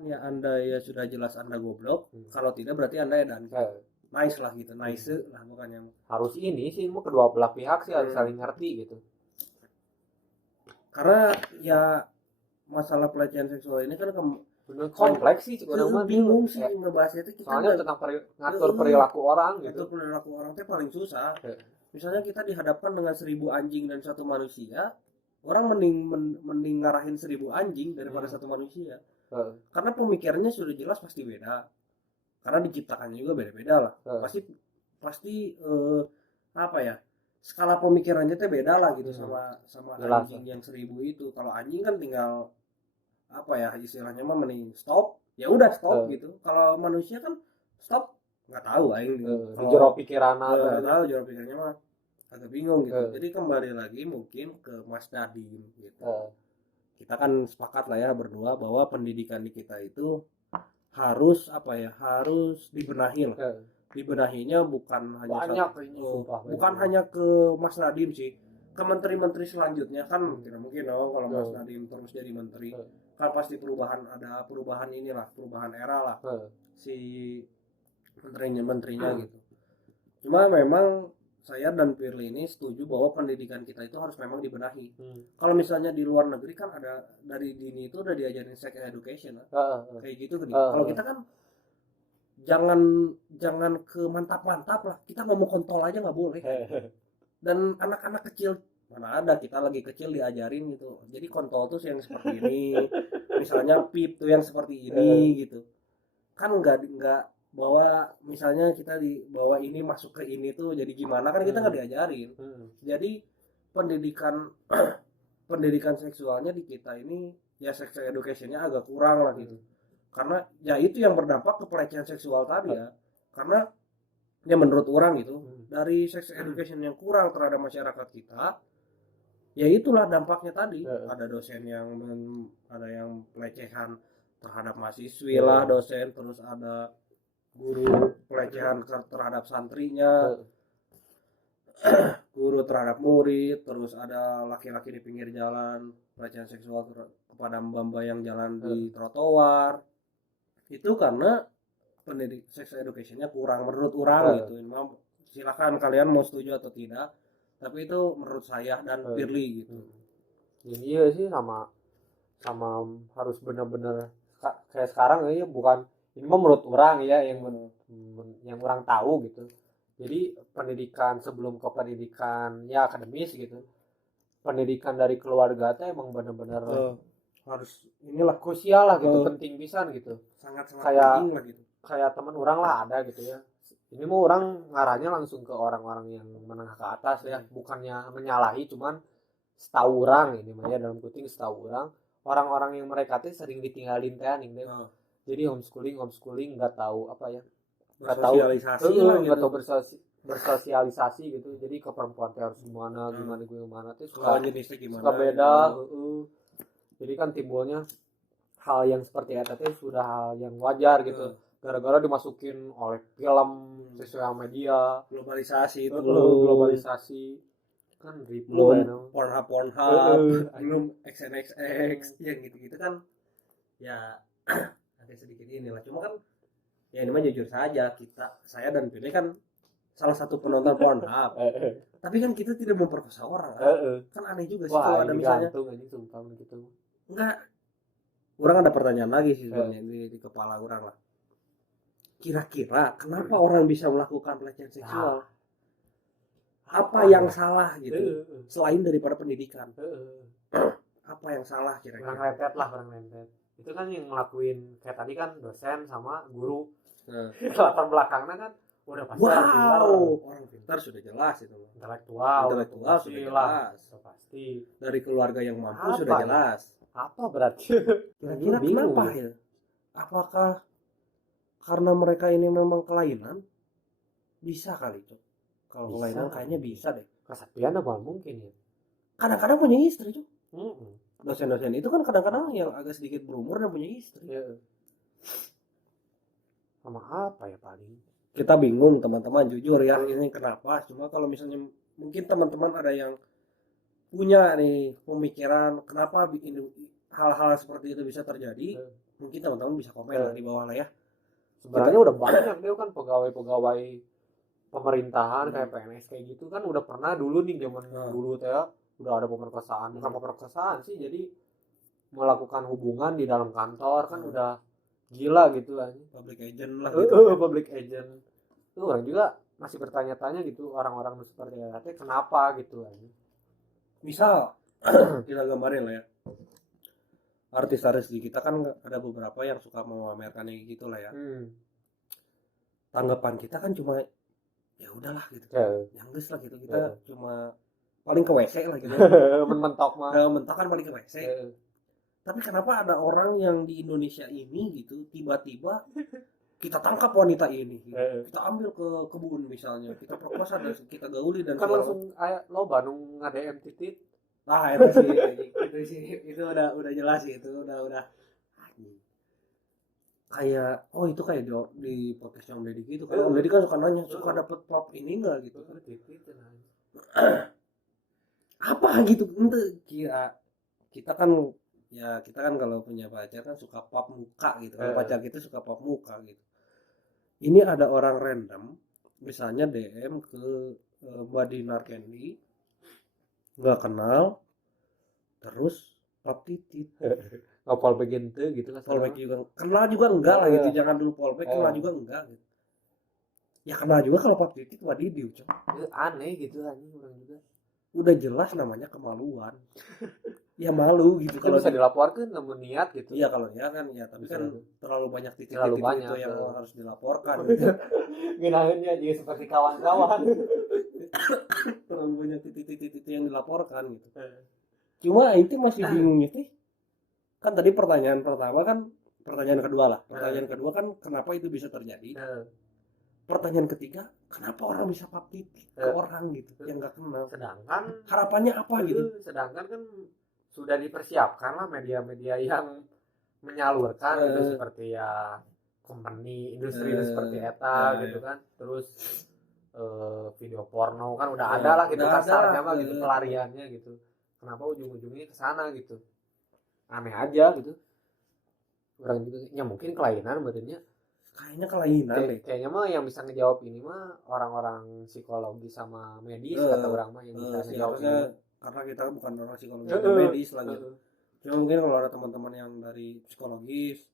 Ya Anda ya sudah jelas Anda goblok, kalau tidak berarti Anda ya dan nice lah gitu, nice lah bukannya. Harus ini sih mau kedua belah pihak sih harus saling ngerti gitu. Karena ya masalah pelecehan seksual ini kan Bener kompleks sih orang bingung sih ngebahasnya itu kita soalnya tentang ngatur perilaku orang gitu. Ngatur perilaku orang itu paling susah. Misalnya kita dihadapkan dengan 1000 anjing dan satu manusia, orang mending ngarahin 1000 anjing daripada satu manusia. Karena pemikirannya sudah jelas pasti beda. Karena diciptakannya juga beda-beda lah. Pasti apa ya? Skala pemikirannya tuh beda lah gitu sama anjing yang 1000 itu. Kalau anjing kan tinggal apa ya istilahnya mah mending stop, ya udah stop gitu. Kalau manusia kan stop nggak tahu aing jero pikiran nggak tahu jero pikirannya mah agak bingung gitu. Jadi kembali lagi mungkin ke Mas Nadim gitu. Kita kan sepakat lah ya berdua bahwa pendidikan di kita itu harus apa ya, harus dibenahi lah. Dibenahinya bukan hanya bukan hanya ke Mas Nadim sih, ke menteri-menteri selanjutnya kan tidak mungkin dong kalau Mas Nadim terus jadi menteri. Kan pasti ada perubahan inilah, perubahan era lah si menterinya gitu. Cuma memang saya dan Firly ini setuju bahwa pendidikan kita itu harus memang dibenahi. Kalau misalnya di luar negeri kan ada dari dini itu udah diajarin sex education lah. Kayak gitu kan. Kalau kita kan jangan ke mantap-mantap lah. Kita ngomong kontol aja nggak boleh. Dan anak-anak kecil mana ada kita lagi kecil diajarin gitu. Jadi kontol tuh yang seperti ini. Misalnya pip tuh yang seperti ini gitu. Kan nggak bahwa misalnya kita bawa ini masuk ke ini tuh jadi gimana kan kita nggak diajarin. Jadi pendidikan seksualnya di kita ini ya sex educationnya agak kurang lah gitu. Karena ya itu yang berdampak ke pelecehan seksual tadi ya. Karena ya menurut orang gitu dari sex education yang kurang terhadap masyarakat kita, ya itulah dampaknya tadi. Ada dosen yang ada yang pelecehan terhadap mahasiswi lah dosen, terus ada guru pelecehan terhadap santrinya, guru terhadap murid, terus ada laki-laki di pinggir jalan pelecehan seksual kepada mbak-mbak yang jalan di trotoar. Itu karena pendidik sex educationnya kurang menurut orang gitu. Silakan kalian mau setuju atau tidak, tapi itu menurut saya dan Firly gitu. Iya sih sama harus benar-benar kayak sekarang ya bukan ini mah menurut orang ya yang orang tahu gitu. Jadi pendidikan sebelum ke pendidikan ya akademis gitu, pendidikan dari keluarga itu emang benar-benar harus inilah krusial lah gitu, penting pisan gitu. Sangat penting lah gitu. Kayak teman orang lah ada gitu ya. Ini mau orang ngarahnya langsung ke orang-orang yang menengah ke atas ya, bukannya menyalahi, cuman setahu orang ini mah ya dalam kuting setahu orang-orang yang mereka tuh sering ditinggalin teh jadi homeschooling nggak tahu apa ya, nggak tahu bersosialisasi gitu. Jadi ke perempuan harus gimana tuh suka beda. Jadi kan timbulnya hal yang seperti itu tuh sudah hal yang wajar gitu. Gara-gara dimasukin oleh film, sosial media, globalisasi kan belum Pornhub belum XNXX yang gitu-gitu kan ya ada sedikit inilah. Cuma kan ya ini mah jujur saja saya dan Pilih kan salah satu penonton Pornhub tapi kan kita tidak memperkosa orang kan aneh juga sih kalau ada misalnya gitu. Enggak, orang ada pertanyaan lagi sih sebenarnya di kepala orang lah. Kira-kira kenapa orang bisa melakukan pelecehan seksual? Apa yang salah gitu selain daripada pendidikan? Apa yang salah kira-kira? Orang rentet itu kan yang ngelakuin kayak tadi kan dosen sama guru. Latar belakangnya kan udah pasti orang pintar sudah jelas itu. Intelektual sudah jelas. Pasti dari keluarga yang mampu sudah jelas. Apa berarti? Kira-kira kenapa ya? Apakah karena mereka ini memang kelainan? Bisa kali Cok. Kalau kelainan kayaknya bisa deh. Kesakian apa mungkin ya? Kadang-kadang punya istri Cok. Dosen-dosen itu kan kadang-kadang yang agak sedikit berumur dan punya istri. Sama apa ya paling? Kita bingung teman-teman jujur ya ini kenapa. Cuma kalau misalnya mungkin teman-teman ada yang punya nih pemikiran kenapa hal-hal seperti itu bisa terjadi, Mungkin teman-teman bisa komen lah di bawah lah ya. Sebenarnya udah banyak dia kan pegawai-pegawai pemerintahan kayak PNS kayak gitu kan udah pernah dulu nih zaman dulu teh udah ada pemerkosaan, bukan pemerkosaan sih, jadi melakukan hubungan di dalam kantor kan udah gila gitu lah. Public agent lah gitu. Public agent. Itu orang juga masih bertanya-tanya gitu orang-orang seperti itu kenapa gitu lah. Misal kita gambarin lah ya. Artis-artis di kita kan ada beberapa yang suka memamerkan kayak gitu lah ya. Tanggapan kita kan cuma ya udahlah gitu. Yang geus lah gitu kita cuma paling ke WC lah gitu. Mentok mah. Mentok kan paling ke WC. Tapi kenapa ada orang yang di Indonesia ini gitu tiba-tiba kita tangkap wanita ini gitu. Kita ambil ke kebun misalnya, kita perkosa dan kita gauli dan kan langsung lo Bandung nge-DM titit. Nah, itu udah jelas sih, itu udah kayak itu kayak di podcast yang Deddy gitu. Kalau Deddy kan suka nanya, suka dapet pop ini enggak gitu. Apa gitu? Kita kan kalau punya pacar kan suka pop muka gitu. Kalau pacar kita suka pop muka gitu. Ini ada orang random misalnya DM ke Mbak Dinar Candy, nggak kenal, terus pop titit. Fallback ente gitu lah. Fallback juga kenal juga enggak lah gitu. Jangan dulu fallback, kenal juga enggak gitu. Ya kenal juga kalau pop titit wadidiu, Cok. Aneh gitu anjing orang juga. Udah jelas namanya kemaluan. Ya malu gitu kalau bisa dilaporkan namun niat gitu. Iya kalau niat kan ya, tapi kan terlalu banyak titik-titik itu yang harus dilaporkan gitu. Genaheunnya jadi seperti kawan-kawan. Terlalu banyak titik-titik yang dilaporkan gitu. Cuma itu masih bingungnya sih. Kan tadi pertanyaan pertama kan, pertanyaan kedua lah. Pertanyaan kedua kan kenapa itu bisa terjadi? Pertanyaan ketiga, kenapa orang bisa pap titik ke orang gitu yang nggak kenal? Sedangkan harapannya apa gitu? Sedangkan kan sudah dipersiapkan lah media-media yang menyalurkan itu seperti ya company industri seperti eta gitu kan. Terus video porno kan udah ada lah gitu kasarnya mah gitu pelariannya gitu. Kenapa ujung-ujungnya ke sana gitu? Aneh aja gitu. Orang gitu ya mungkin kelainan badannya. Kayaknya kelainan deh. Kayaknya mah yang bisa ngejawab ini mah orang-orang psikologi sama medis kata orang mah yang bisa ngejawab ini. Karena kita bukan orang psikologi medis lagi. Cuma mungkin kalau ada teman-teman yang dari psikologis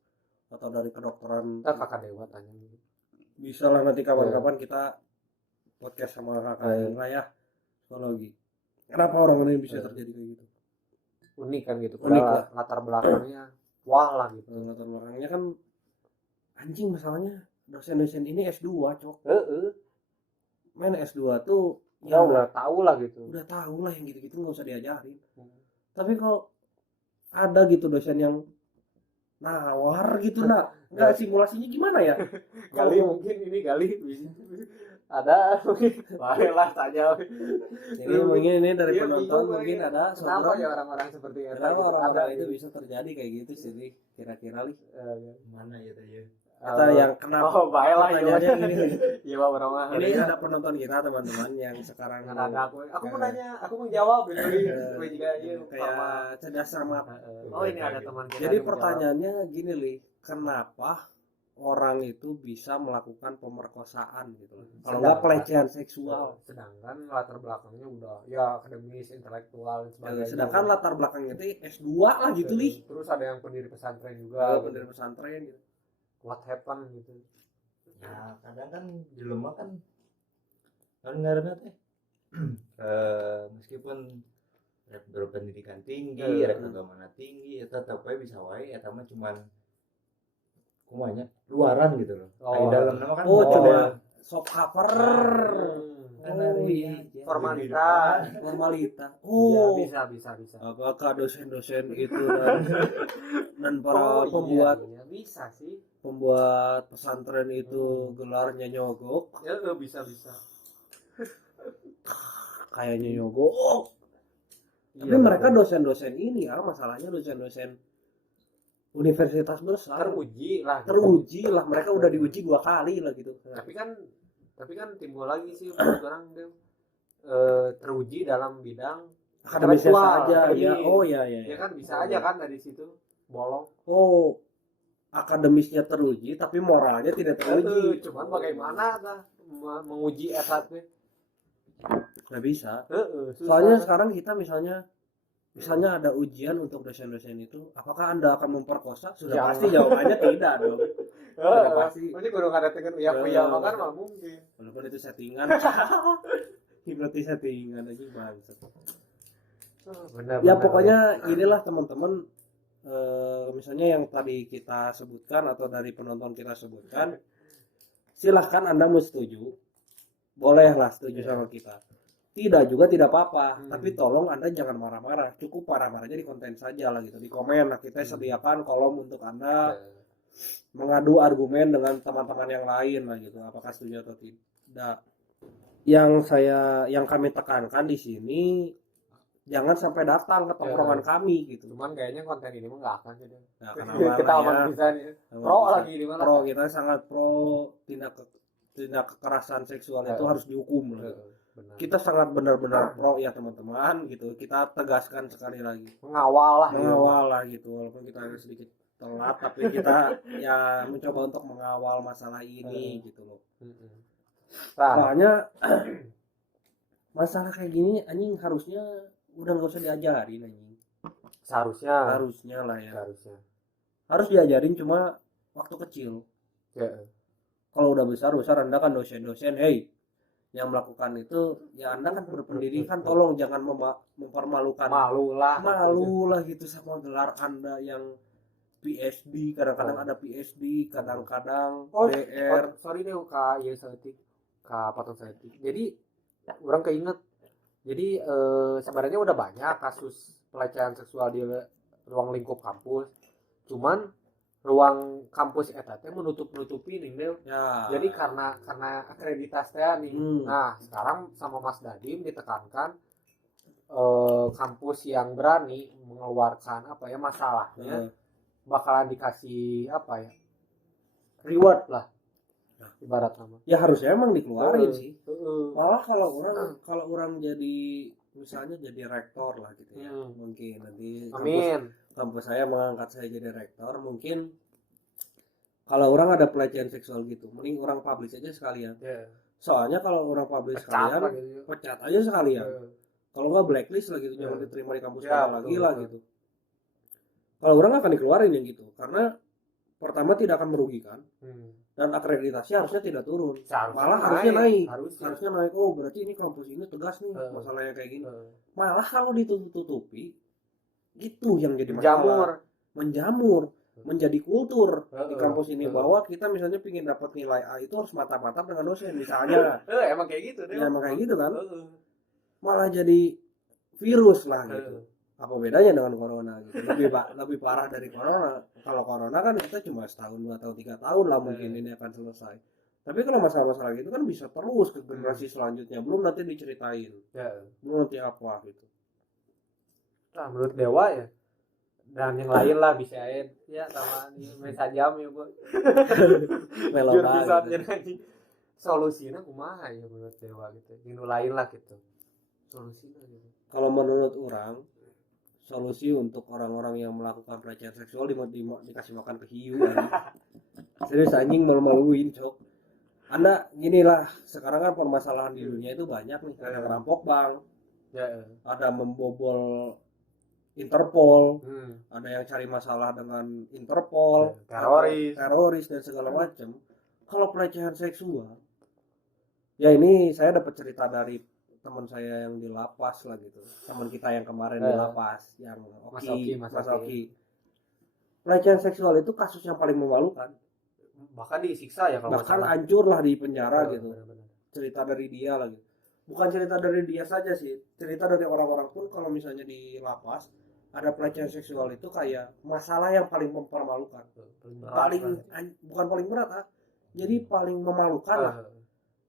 atau dari kedokteran, kakak dewa tanya gitu. Bisa lah nanti kapan-kapan kita podcast sama kakak lah ya psikologi. Kenapa orang ini bisa terjadi kayak gitu? Unik kan gitu. Unik lah. Latar belakangnya wah lah gitu. Latar belakangnya kan anjing masalahnya dosen-dosen ini S2 cok. Main S2 tuh ya udah tahu lah gitu. Udah tahu lah yang gitu-gitu nggak usah diajarin. Tapi kok ada gitu dosen yang nawar gitu nggak simulasinya gimana ya? Gali mungkin ini Gali ada mungkin lah saja. Jadi mungkin ini dari penonton mungkin ada. Kenapa ya orang-orang seperti itu? Kenapa orang-orang itu bisa terjadi kayak gitu sih? Kira-kira nih mana ya tadi? Kita yang kenapa? Oh baiklah ya. Iya berapa? Ini ada penonton kita teman-teman yang sekarang. Ada aku mau nanya, aku mau jawab. Gue juga kayak cerdas cermat. Oh ini ada teman kita. Jadi pertanyaannya gini Li, kenapa orang itu bisa melakukan pemerkosaan gitu? Kalau nggak pelecehan seksual. Sedangkan latar belakangnya udah ya akademis, intelektual, sebagainya. Sedangkan latar belakangnya itu S2 lah gitu Li. Terus ada yang pendiri pesantren juga. Pendiri pesantren gitu. What happened gitu. Ya kadang kan jelema kan ngaranna teh meskipun rek berpendidikan tinggi, rek agamana tinggi, eta tetep bisa wae eta mah cuman kumanya luaran gitu loh. Kayak dalam nama kan coba soft cover. Formalita. Oh, bisa. Apakah dosen-dosen itu dan para pembuat bisa sih. Pembuat pesantren itu gelarnya nyogok? Ya bisa. Kayaknya nyogok. Tapi mereka dosen-dosen ini ya, masalahnya dosen-dosen universitas besar. Teruji lah, mereka udah diuji 2 kali lah gitu. Tapi kan timbul lagi sih orang teruji dalam bidang akademisnya saja ya. Oh ya. Ya kan bisa aja kan dari situ bolong. Oh. akademisnya teruji tapi moralnya tidak teruji. Cuman bagaimana menguji etatnya? Nggak bisa. Susah. Soalnya sekarang kita misalnya ada ujian untuk dosen-dosen itu, apakah Anda akan memperkosa? Sudah Jangan. pasti jawabannya tidak dong. Sudah pasti. Ini kudu ngadetekeun uya-uya makan mah mungkin. Walaupun itu settingan. Ini berarti settingan aja bangsa. Benar. Ya pokoknya inilah teman-teman, misalnya yang tadi kita sebutkan atau dari penonton kita sebutkan, silahkan Anda mau setuju, bolehlah setuju sama kita. Tidak juga tidak apa-apa, tapi tolong Anda jangan marah-marah. Cukup marah-marahnya di konten saja lah gitu, di komen. Nah, kita sediakan kolom untuk Anda mengadu argumen dengan teman-teman yang lain lah gitu, apakah setuju atau tidak. Yang kami tekankan di sini, jangan sampai datang ke tongkrongan kami gitu. Cuman kayaknya konten ini mah nggak akan gitu. Nah, kenapa Kita aman bisa nih. Pro lagi di mana? Pro, kita sangat pro tindak kekerasan seksual itu harus dihukum lah. Benar. Kita sangat benar-benar pro ya teman-teman gitu. Kita tegaskan sekali lagi. Mengawal lah gitu. Walaupun kita agak sedikit telat, tapi kita ya mencoba untuk mengawal masalah ini gitu loh. Soalnya masalah kayak gini anjing harusnya udah nggak usah diajarin anjing. Harusnya lah ya. Harus diajarin cuma waktu kecil. Kalau udah besar Anda kan dosen-dosen, hey, yang melakukan itu ya Anda kan berpendidikan, tolong jangan mempermalukan. Malu lah gitu sama gelar Anda yang PhD, kadang-kadang ada PhD, kadang-kadang DR. Sorry deh Kak Yesatik, Kak Patung Saiti. Jadi orang keinget. Jadi sebenarnya udah banyak kasus pelecehan seksual di ruang lingkup kampus. Cuman ruang kampus eta teh menutup-nutupi nih Del. Ya. Jadi karena akreditasnya nih. Nah, sekarang sama Mas Dadim ditekankan kampus yang berani mengeluarkan masalahnya bakalan dikasih reward lah. Ibarat nama. Ya harusnya emang dikeluarin sih. Malah kalau orang jadi misalnya jadi rektor lah gitu ya. Mungkin nanti kampus saya mengangkat saya jadi rektor, mungkin kalau orang ada pelecehan seksual gitu, mending orang publish aja sekalian. Soalnya kalau orang publish sekalian, pecat aja sekalian. Kalau nggak blacklist lah gitu, jangan diterima di kampus lagi lah gitu. Kalau orang akan dikeluarin yang gitu, karena pertama tidak akan merugikan, dan akreditasi harusnya tidak turun, malah harusnya naik. Harusnya naik. Oh berarti ini kampus ini tegas nih masalahnya kayak gini. Malah kalau ditutup-tutupi, itu yang jadi masalah. Menjamur, menjadi kultur di kampus ini bahwa kita misalnya pingin dapat nilai A itu harus mata-mata dengan dosen misalnya. Emang kayak gitu deh. Ya, emang kayak gitu kan. Malah jadi virus lah gitu. Apa bedanya dengan corona gitu? Lebih parah dari corona. Kalau corona kan kita cuma setahun, 2 tahun, 3 tahun lah mungkin ini akan selesai. Tapi kalau masalah-masalah gitu kan bisa terus ke generasi selanjutnya. Belum nanti diceritain. Belum nanti apa gitu. Nah, menurut Dewa ya, dan yang lain lah bisa ya sama Mesa Jam ya Bu. Melo banget. Solusinya kumaha ya menurut Dewa gitu. Yang lain lah gitu. Solusinya gitu. Kalau menurut orang, solusi untuk orang-orang yang melakukan pelecehan seksual dikasih makan ke hiu. Serius anjing malu-maluin, Cok. Anda ginilah, sekarang kan permasalahan di dunia itu banyak nih, ada ngerampok bank. Ada membobol Interpol, ada yang cari masalah dengan Interpol, teroris dan segala macam. Kalau pelecehan seksual, ya ini saya dapat cerita dari teman saya yang di lapas lah gitu, teman kita yang kemarin di lapas, yang Mas Oki. Pelecehan seksual itu kasus yang paling memalukan. Bahkan disiksa ya kalau bahkan hancur lah di penjara gitu. Cerita dari dia lagi. Bukan cerita dari dia saja sih, cerita dari orang-orang pun kalau misalnya di lapas ada pelecehan seksual itu kayak masalah yang paling mempermalukan, bukan paling berat jadi paling memalukan lah.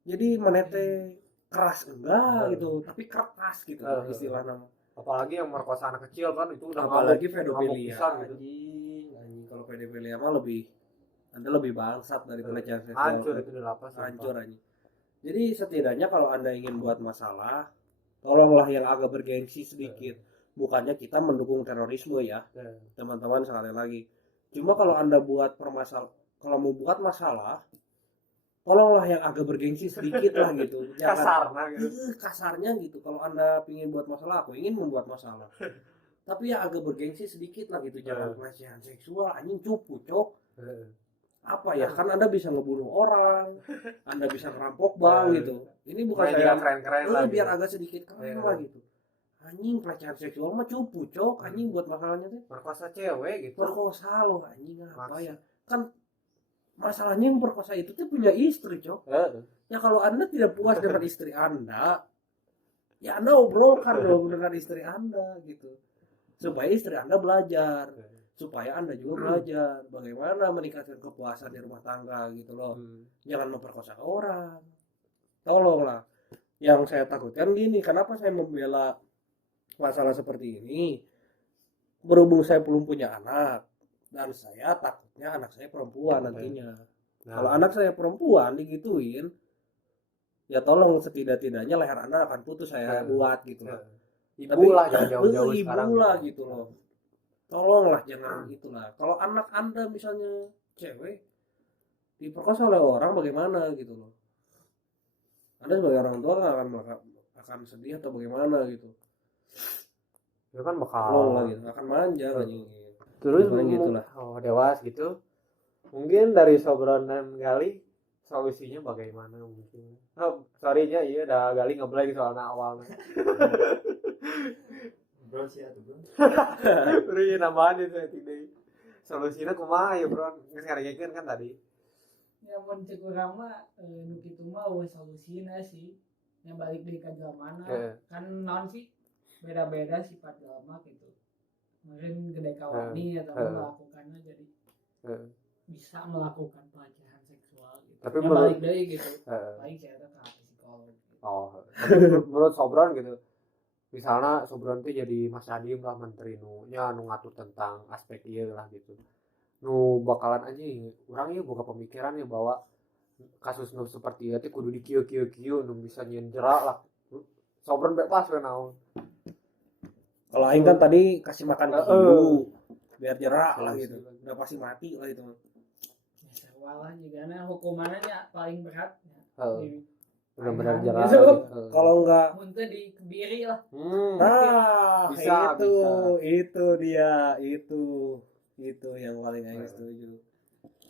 Jadi menete keras enggak gitu, tapi keras gitu istilah nama. Apalagi yang merkosa anak kecil kan itu udah apalagi pedofilia gitu. Anjing kalau pedofilia mah Anda lebih bangsat dari pelecehan seksual. Hancur itu di lapas. Hancur anjing. Jadi setidaknya kalau Anda ingin buat masalah, tolonglah yang agak bergengsi sedikit. Bukannya kita mendukung terorisme ya, teman-teman, sekali lagi. Cuma kalau anda kalau mau buat masalah, tolonglah yang agak bergengsi sedikit lah gitu. Kasar nah gitu. Kasarnya gitu. Kalau anda ingin buat masalah, aku ingin membuat masalah. Tapi ya agak bergengsi sedikit lah gitu. Jangan pelecehan seksual, anjing cupu cok. Apa ya, kan anda bisa ngebunuh orang, anda bisa ngerampok bank gitu. Ini bukan saya keren-keren lah biar gitu. agak sedikit keren lah gitu. Anjing pelecehan seksual mah cupu cok, anjing buat masalahnya tuh Perkosa cewek gitu. perkosa loh anjing apa ya. Kan masalahnya yang perkosa itu tuh punya istri cok. Ya kalau anda tidak puas dengan istri anda, ya anda obrolkan dong dengan istri anda gitu. Supaya istri anda belajar. Supaya anda juga belajar bagaimana meningkatkan kepuasan di rumah tangga gitu loh. Jangan memperkosa orang, tolonglah. Yang saya takutkan gini, kenapa saya membela masalah seperti ini, berhubung saya belum punya anak dan saya takutnya anak saya perempuan nantinya. Kalau anak saya perempuan digituin, ya tolong setidak-tidaknya leher anda akan putus saya buat gitu loh. Ibu lah jangan jauh-jauh ibu sekarang lah gitu loh. Tolonglah jangan itulah. Kalau anak anda misalnya cewek diperkosa oleh orang bagaimana gitu loh. Anda sebagai orang tua akan sedih atau bagaimana gitu. itu kan bakal Tolong lah gitu, akan manja anjing. terus Gitulah. dewas gitu. Mungkin dari Sobron dan Gali solusinya bagaimana mungkin. Sorry-nya iya udah Gali ngeblank soalnya awalnya. Bro sih atuh bro. Udah ya nambahan itu tidak. Solusinya kumaha ya bro? Geus ngarengekeun kan tadi. Ya mun cek urang mah nu kitu mah we solusina sih. Yang balik deui ka jamanna. Kan naon sih beda-beda sifat jalma gitu. Mungkin gede kawani atau melakukannya jadi bisa melakukan pelecehan seksual gitu. Tapi yang balik deui gitu. Baik saya ke psikolog. Gitu. Oh, menurut Sobron gitu. Misalnya Sobron itu jadi Mas Adim lah menteri nu ngatur tentang aspek ieu lah gitu. Nu bakalan anjing urang ieu boga pemikiran ya bahwa kasus nu seperti ieu teh kudu dikieu-kieu nu bisa nyeun jerak lah. Sobron bebas we naon. Kalau aing kan tadi kasih makan dulu biar jerak lah gitu. Udah pasti mati lah itu. Ya sawalah juga hukumannya paling berat. Benar-benar jerak gitu. gitu. Kalau enggak Muntah dikebiri lah. nah Bisa, itu dia itu yang paling aing setuju.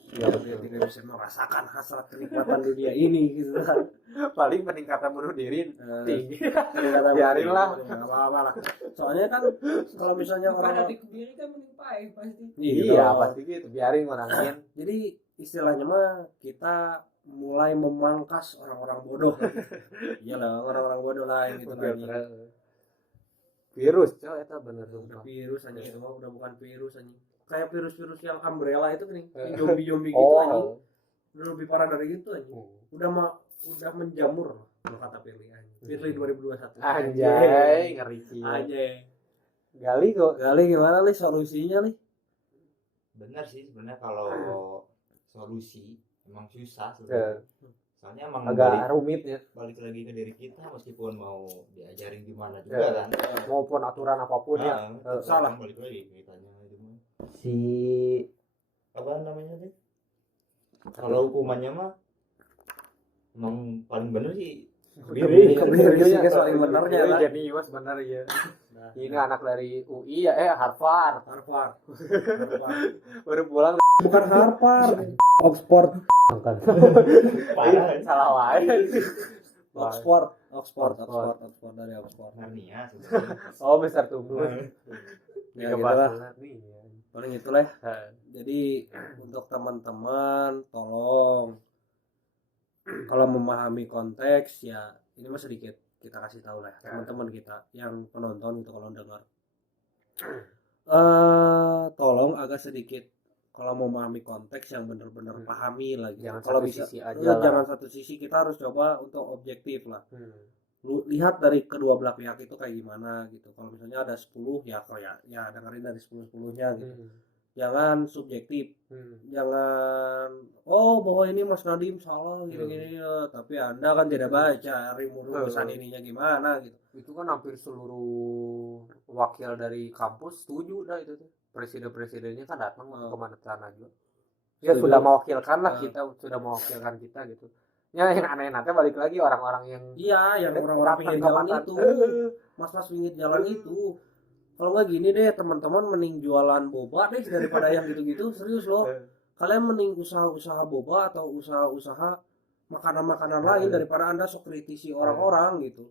Ya, Dia tidak bisa merasakan hasrat kenikmatan dunia ini gitu kan. paling peningkatan bunuh diri tinggi. Biarin Biarin lah. Enggak apa-apa lah. Soalnya kan kalau misalnya Karena orang dikebiri kan menimpai pasti. Iya, pasti gitu. Biarin orangnya. Jadi istilahnya mah kita mulai memangkas orang-orang bodoh. Iyalah, orang-orang bodoh lah yang gitu lagi. Virus, coy, itu bener sumpah. Virus anjing itu mah udah bukan virus anjing. Kayak virus-virus yang umbrella itu nih, zombie-zombie gitu anjing. Udah lebih parah dari itu anjing. Udah menjamur kalau kata Firly anjing. Firly 2021. Anjay, ngeri sih. Anjay. Gali kok. Gali gimana nih solusinya nih? Benar sih sebenarnya kalau solusi emang susah sebenarnya. Soalnya emang agak rumit ya. Balik lagi ke diri kita meskipun mau diajarin gimana juga kan. Maupun aturan apapun ya. Salah. Balik lagi ke kitanya itu mah. Si apa namanya teh? Kalau hukumannya mah emang paling bener sih Kebiri sih guys paling benernya lah. Jadi was bener ya. Ini anak dari UI ya, Harvard. Baru pulang Bukan Harvard, Oxford. Salah wae. Oxford dari Oxford. Narnia Oh, besar tumbuh. Ya gitu lah. Paling itulah. Jadi untuk teman-teman tolong kalau memahami konteks ya ini mah sedikit kita kasih tahu lah teman-teman kita yang penonton itu kalau dengar tolong agak sedikit kalau mau memahami konteks yang benar-benar pahami lagi. Kalau bisa jangan satu sisi, kita harus coba untuk objektif lah. Lu lihat dari kedua belah pihak itu kayak gimana gitu. Kalau misalnya ada 10 ya dengerin dari 10-10-nya gitu. Jangan subjektif. Jangan bahwa ini Mas Nadim salah gini-gini tapi Anda kan tidak baca rumusan ininya gimana gitu. Itu kan hampir seluruh wakil dari kampus setuju dah itu tuh. presiden-presidennya kan datang ke mana juga. Ya, sudah mewakilkan lah kita, sudah mewakilkan kita gitu. Ya yang aneh nanti balik lagi orang-orang yang yang orang-orang pinggir jalan itu, mas-mas pinggir jalan itu. Kalau nggak gini deh teman-teman, mending jualan boba deh daripada yang gitu-gitu, serius loh. Kalian mending usaha-usaha boba atau usaha-usaha makanan-makanan lain daripada Anda sok kritisi orang-orang gitu.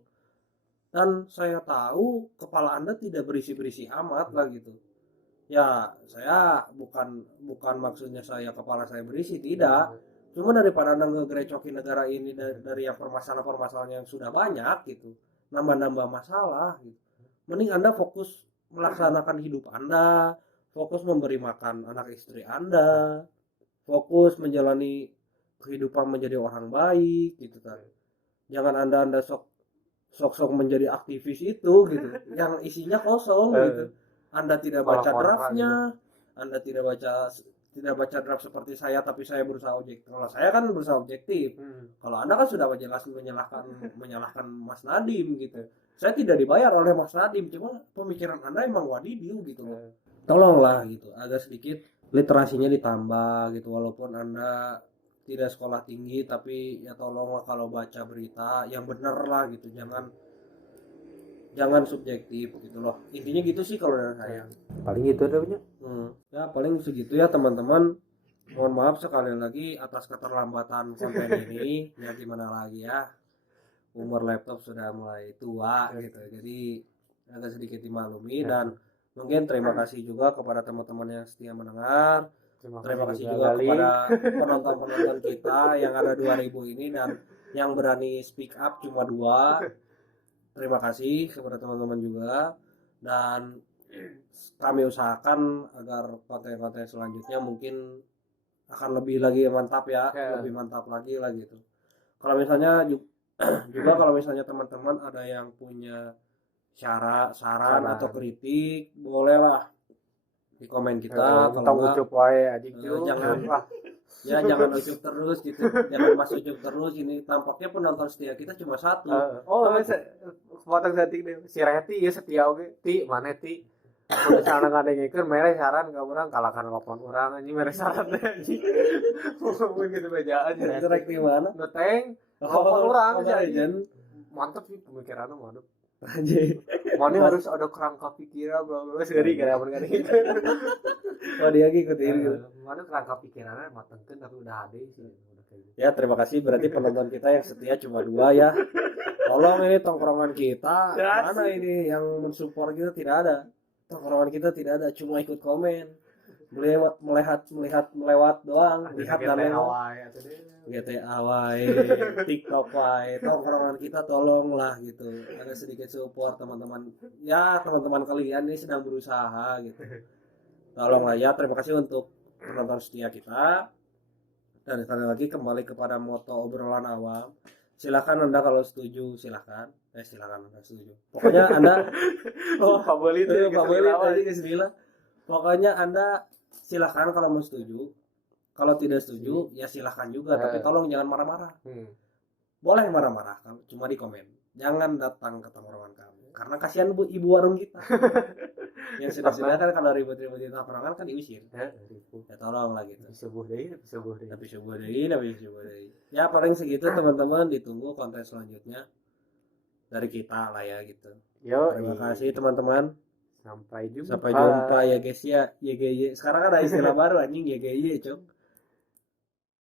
Dan saya tahu kepala Anda tidak berisi-berisi amat lah gitu. Ya, saya bukan maksudnya saya kepala saya berisi, tidak. Cuma daripada Anda ngegerecokin negara ini dari yang permasalahan-permasalahan yang sudah banyak gitu, nambah-nambah masalah gitu. Mending Anda fokus melaksanakan hidup Anda, fokus memberi makan anak istri Anda, fokus menjalani kehidupan menjadi orang baik gitu kan. Jangan Anda sok menjadi aktivis itu gitu, yang isinya kosong gitu. Anda tidak baca draftnya, Anda tidak baca draft seperti saya, tapi saya berusaha objektif. Kalau saya kan berusaha objektif. Kalau Anda kan sudah jelas menyalahkan Mas Nadiem gitu. Saya tidak dibayar oleh Mas Nadiem, cuma pemikiran Anda emang wadidiu gitu. Tolonglah gitu, agak sedikit literasinya ditambah gitu, walaupun Anda tidak sekolah tinggi, tapi ya tolonglah kalau baca berita yang bener lah gitu, jangan subjektif gitu loh. Intinya gitu sih kalau dari saya. Paling gitu adanya. Ya paling segitu ya teman-teman. Mohon maaf sekali lagi atas keterlambatan konten ini. Ya gimana lagi ya, umur laptop sudah mulai tua gitu, jadi agak sedikit dimaklumi. Dan mungkin terima kasih juga kepada teman-teman yang setia mendengar. Terima kasih juga kepada penonton-penonton kita yang ada 2000 ini dan yang berani speak up cuma 2. Terima kasih kepada teman-teman juga, dan kami usahakan agar konten-konten selanjutnya mungkin akan lebih lagi mantap ya, lebih mantap lagi lah gitu. Kalau misalnya juga kalau misalnya teman-teman ada yang punya saran atau kritik, bolehlah di komen kita. Kalau ucup wae aja jangan ucup terus gitu, jangan masuk ucup terus. Ini tampaknya penonton setia kita cuma 1. Potong detik deh si Reti ya setia oke. Ti mana ti udah sana ngadengikeun mere saran ka urang kalahkan 8 urang anjing mere saran deh anjing. Mungkin gitu bejaan aja direct di mana ngeteng 8 urang aja. Mantap sih pemikirannya mah. Anjing. Mana harus ada kerangka pikiran bla seri gara apa gitu. Oh dia ngikutin gitu. Mana kerangka pikirannya matengkeun tapi udah ada sih. Ya terima kasih, berarti penonton kita yang setia cuma 2 ya. Tolong ini tongkrongan kita mana ini yang mensupport kita, tidak ada. Tongkrongan kita tidak ada, cuma ikut komen, melewat doang, lihat dan lewat. GTA wae, TikTok wae, tongkrongan kita tolonglah gitu. Ada sedikit support teman-teman. Ya teman-teman kalian ini sedang berusaha gitu. Tolonglah ya, terima kasih untuk penonton setia kita. Dan sekali lagi kembali kepada moto obrolan awam. Silakan Anda kalau setuju, silakan Anda setuju. Pokoknya Anda favorit tadi keselilah. Pokoknya Anda silakan kalau mau setuju. Kalau tidak setuju ya silakan juga, tapi tolong jangan marah-marah. Boleh marah-marah, cuma di komen. Jangan datang ke tongkrongan kami, karena kasihan ibu warung kita. Yang sudah kan kalau ribut-ribut di tongkrongan kan diusir. Ya tolong lah gitu. Tapi subuh deh. Ya paling segitu teman-teman, ditunggu konten selanjutnya dari kita lah ya gitu. Terima kasih teman-teman. Sampai jumpa. Sampai jumpa ya guys ya. YGY. Sekarang ada istilah baru anjing YGY, Cok.